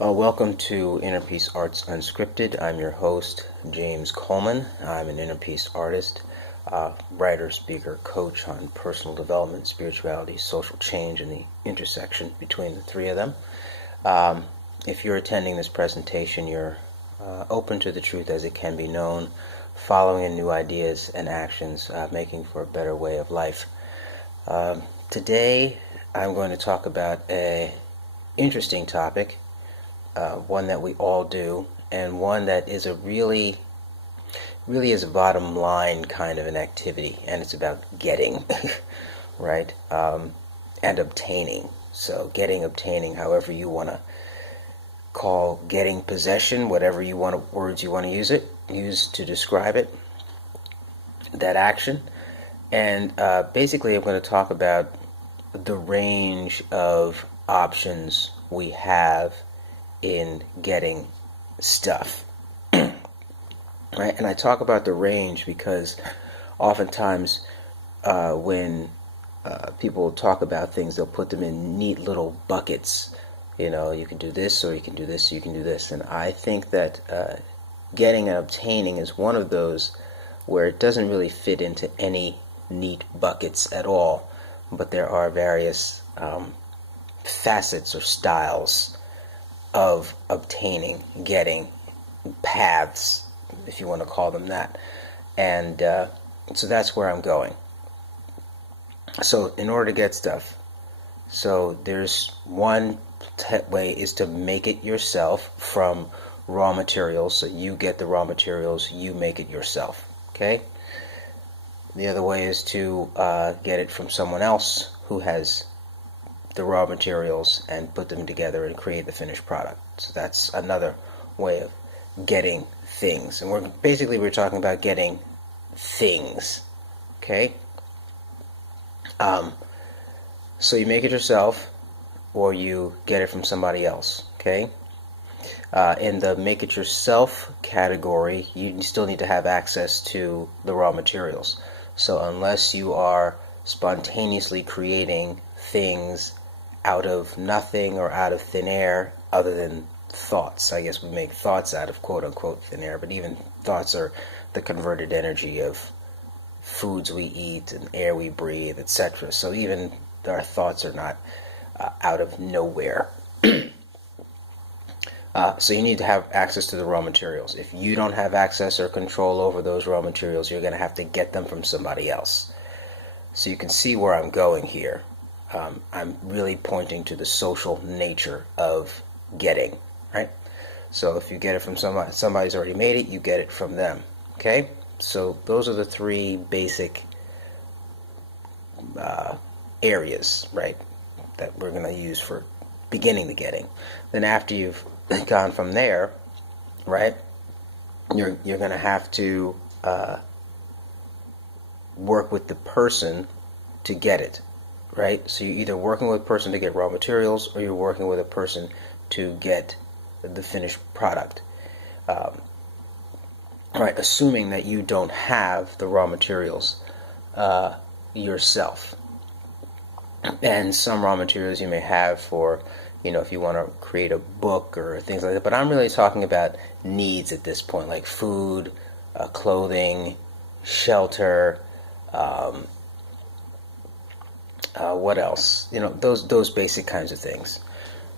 Welcome to Inner Peace Arts Unscripted. I'm your host, James Coleman. I'm an inner peace artist, writer, speaker, coach on personal development, spirituality, social change, and the intersection between the three of them. If you're attending this presentation, you're open to the truth as it can be known, following in new ideas and actions, making for a better way of life. Today, I'm going to talk about an interesting topic. One that we all do, and one that is really is a bottom line kind of an activity, and it's about getting, right, and obtaining. So obtaining, however you want to call getting, possession, whatever words you want to use to describe it, that action. And basically I'm going to talk about the range of options we have in getting stuff. Right? And I talk about the range because oftentimes when people talk about things, they'll put them in neat little buckets. You know, you can do this, or you can do this, or you can do this. And I think that getting and obtaining is one of those where it doesn't really fit into any neat buckets at all, but there are various facets or styles of obtaining, getting, paths, if you want to call them that. And so that's where I'm going. So in order to get stuff, so there's one way is to make it yourself from raw materials. So you get the raw materials, you make it yourself. Okay? The other way is to get it from someone else who has the raw materials and put them together and create the finished product. So that's another way of getting things. And we're talking about getting things. Okay? So you make it yourself, or you get it from somebody else. Okay? In the make it yourself category, you still need to have access to the raw materials. So unless you are spontaneously creating things out of nothing or out of thin air, other than thoughts. I guess we make thoughts out of quote-unquote thin air, but even thoughts are the converted energy of foods we eat and air we breathe, etc. So even our thoughts are not out of nowhere. So you need to have access to the raw materials. If you don't have access or control over those raw materials, you're going to have to get them from somebody else. So you can see where I'm going here. I'm really pointing to the social nature of getting, right? So if you get it from somebody's already made it, you get it from them, okay? So those are the three basic areas, right, that we're going to use for beginning the getting. Then after you've gone from there, right, you're going to have to work with the person to get it. Right? So you're either working with a person to get raw materials, or you're working with a person to get the finished product. Right? Assuming that you don't have the raw materials yourself. And some raw materials you may have for, if you want to create a book or things like that. But I'm really talking about needs at this point, like food, clothing, shelter, what else? Those basic kinds of things,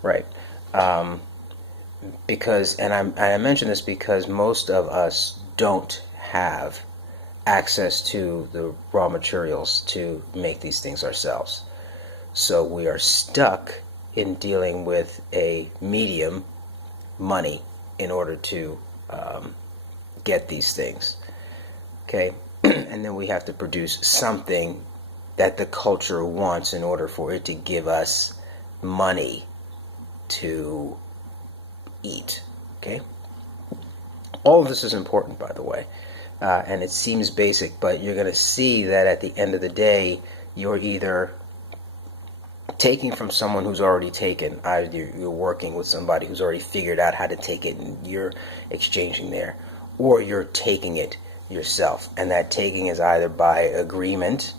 right? Because, and I mention this because most of us don't have access to the raw materials to make these things ourselves. So we are stuck in dealing with a medium, money, in order to get these things. Okay? And then we have to produce something that the culture wants in order for it to give us money to eat. Okay? All of this is important, by the way. And it seems basic, but you're going to see that at the end of the day, you're either taking from someone who's already taken, either you're working with somebody who's already figured out how to take it and you're exchanging there, or you're taking it yourself. And that taking is either by agreement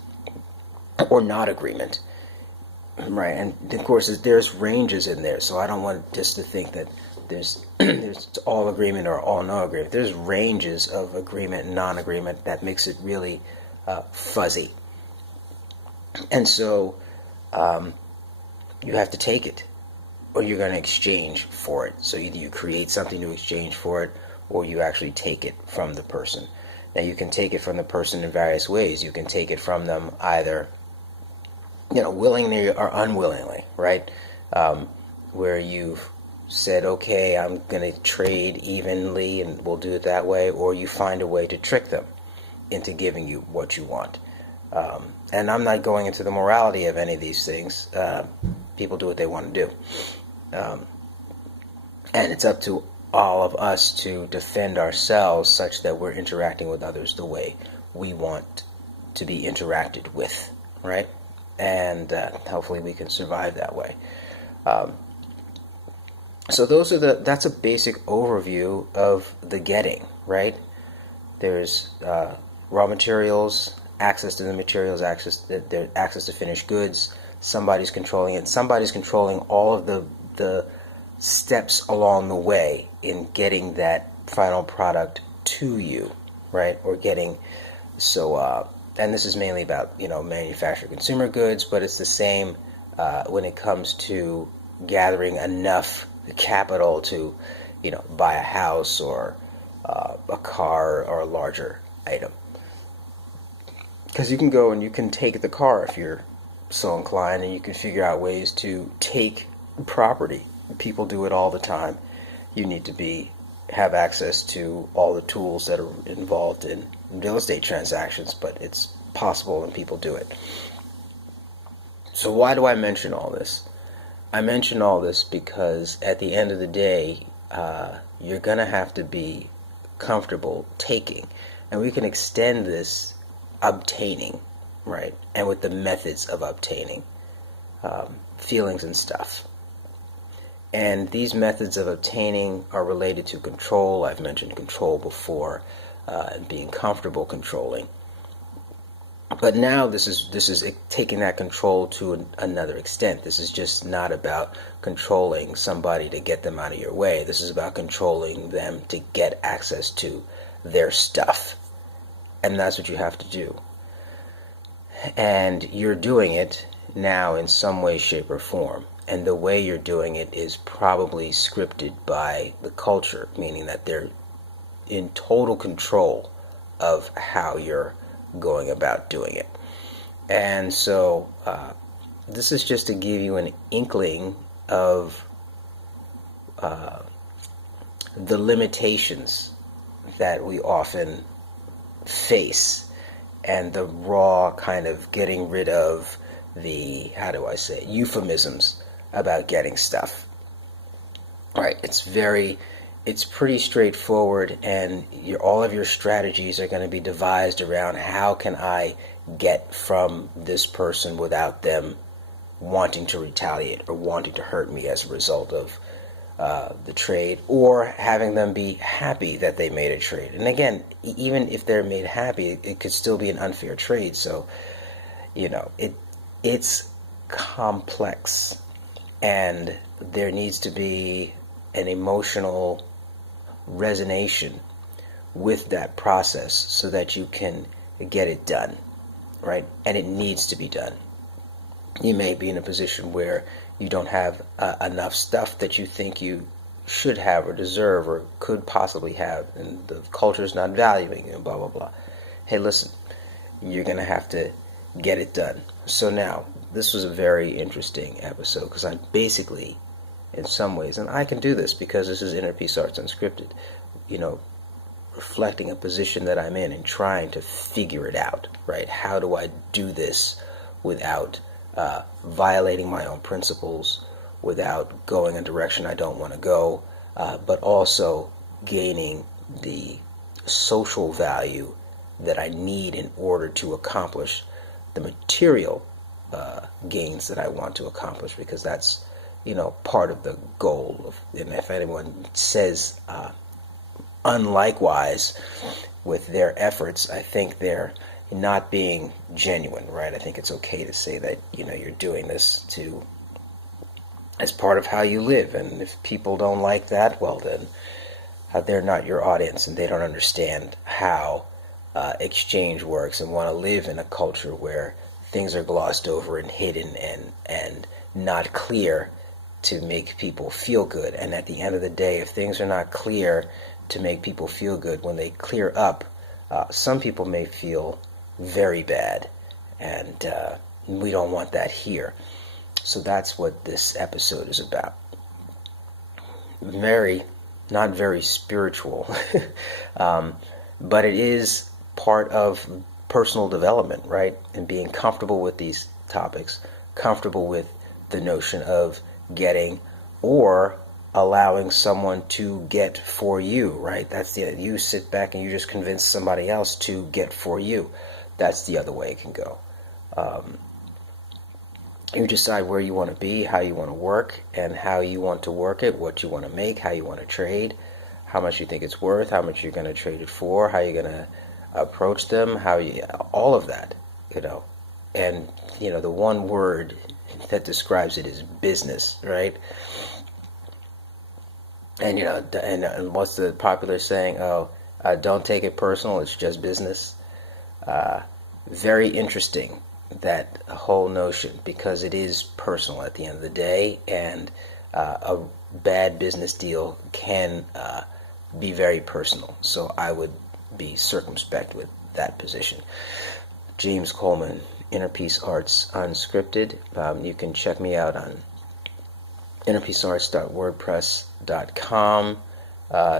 or not agreement. Right, and of course there's ranges in there, so I don't want just to think that there's there's all agreement or all no agreement. There's ranges of agreement and non-agreement that makes it really fuzzy, and so you have to take it, or you're going to exchange for it. So either you create something to exchange for it, or you actually take it from the person. Now you can take it from the person in various ways. You can take it from them either, willingly or unwillingly, right? Where you've said, okay, I'm going to trade evenly and we'll do it that way, or you find a way to trick them into giving you what you want. And I'm not going into the morality of any of these things. People do what they want to do. And it's up to all of us to defend ourselves such that we're interacting with others the way we want to be interacted with, right? And hopefully we can survive that way. So that's a basic overview of the getting, right? There's raw materials, access to the materials, access to finished goods. Somebody's controlling it. Somebody's controlling all of the steps along the way in getting that final product to you, right? Or getting and this is mainly about manufactured consumer goods, but it's the same when it comes to gathering enough capital to buy a house or a car or a larger item. Because you can go and you can take the car if you're so inclined, and you can figure out ways to take property. People do it all the time. You need to have access to all the tools that are involved in real estate transactions, but it's possible and people do it. So why do I mention all this? I mention all this because at the end of the day, you're going to have to be comfortable taking. And we can extend this obtaining, right? And with the methods of obtaining feelings and stuff. And these methods of obtaining are related to control. I've mentioned control before, and being comfortable controlling. But now this is taking that control to another extent. This is just not about controlling somebody to get them out of your way. This is about controlling them to get access to their stuff. And that's what you have to do. And you're doing it now in some way, shape, or form. And the way you're doing it is probably scripted by the culture, meaning that they're in total control of how you're going about doing it. And so this is just to give you an inkling of the limitations that we often face, and the raw kind of getting rid of the, euphemisms about getting stuff. Right? It's pretty straightforward, and all of your strategies are going to be devised around how can I get from this person without them wanting to retaliate or wanting to hurt me as a result of the trade, or having them be happy that they made a trade. And again, even if they're made happy, it could still be an unfair trade. So, it's complex, and there needs to be an emotional resonation with that process so that you can get it done, right? And it needs to be done. You may be in a position where you don't have enough stuff that you think you should have or deserve or could possibly have, and the culture's not valuing you, blah, blah, blah. Hey, listen, you're going to have to get it done. So now, this was a very interesting episode because I'm basically, in some ways, and I can do this because this is Inner Peace Arts Unscripted, reflecting a position that I'm in and trying to figure it out, right? How do I do this without violating my own principles, without going a direction I don't want to go, but also gaining the social value that I need in order to accomplish the material gains that I want to accomplish, because that's part of the goal. And if anyone says unlikewise with their efforts, I think they're not being genuine, right? I think it's okay to say that, you're doing this as part of how you live, and if people don't like that, well then, they're not your audience, and they don't understand how exchange works, and want to live in a culture where things are glossed over and hidden and not clear to make people feel good. And at the end of the day, if things are not clear to make people feel good, when they clear up, some people may feel very bad, and we don't want that here. So that's what this episode is about. Not very spiritual, but it is part of personal development, right? And being comfortable with these topics, comfortable with the notion of getting or allowing someone to get for you, right? You sit back and you just convince somebody else to get for you. That's the other way it can go. You decide where you want to be, how you want to work, and how you want to work it, what you want to make, how you want to trade, how much you think it's worth, how much you're going to trade it for, how you're going to approach them, all of that, And, the one word that describes it is business, right? And, and what's the popular saying? Don't take it personal, it's just business. Very interesting, that whole notion, because it is personal at the end of the day, and a bad business deal can be very personal. So I would be circumspect with that position. James Coleman, Inner Peace Arts Unscripted. You can check me out on innerpeacearts.wordpress.com.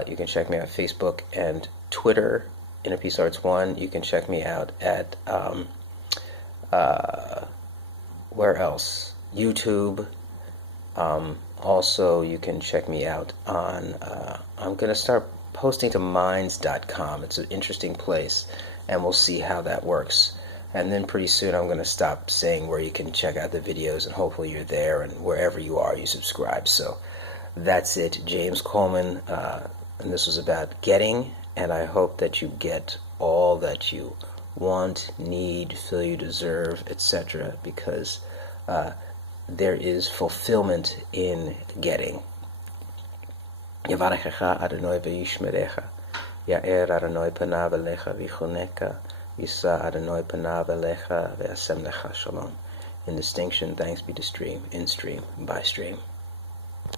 You can check me out on Facebook and Twitter, Inner Peace Arts 1. You can check me out at where else? YouTube. Also, you can check me out on, I'm going to start posting to minds.com. It's an interesting place, and we'll see how that works. And then pretty soon I'm going to stop saying where you can check out the videos, and hopefully you're there, and wherever you are, you subscribe. So that's it, James Coleman, and this was about getting, and I hope that you get all that you want, need, feel you deserve, etc., because there is fulfillment in getting. Yavarechecha Adonai v'yishmerecha, Ya'er Adonai panav elecha v'choneka, Yisa Adonai panav elecha v'asem lecha shalom. In distinction, thanks be to stream, in stream, by stream.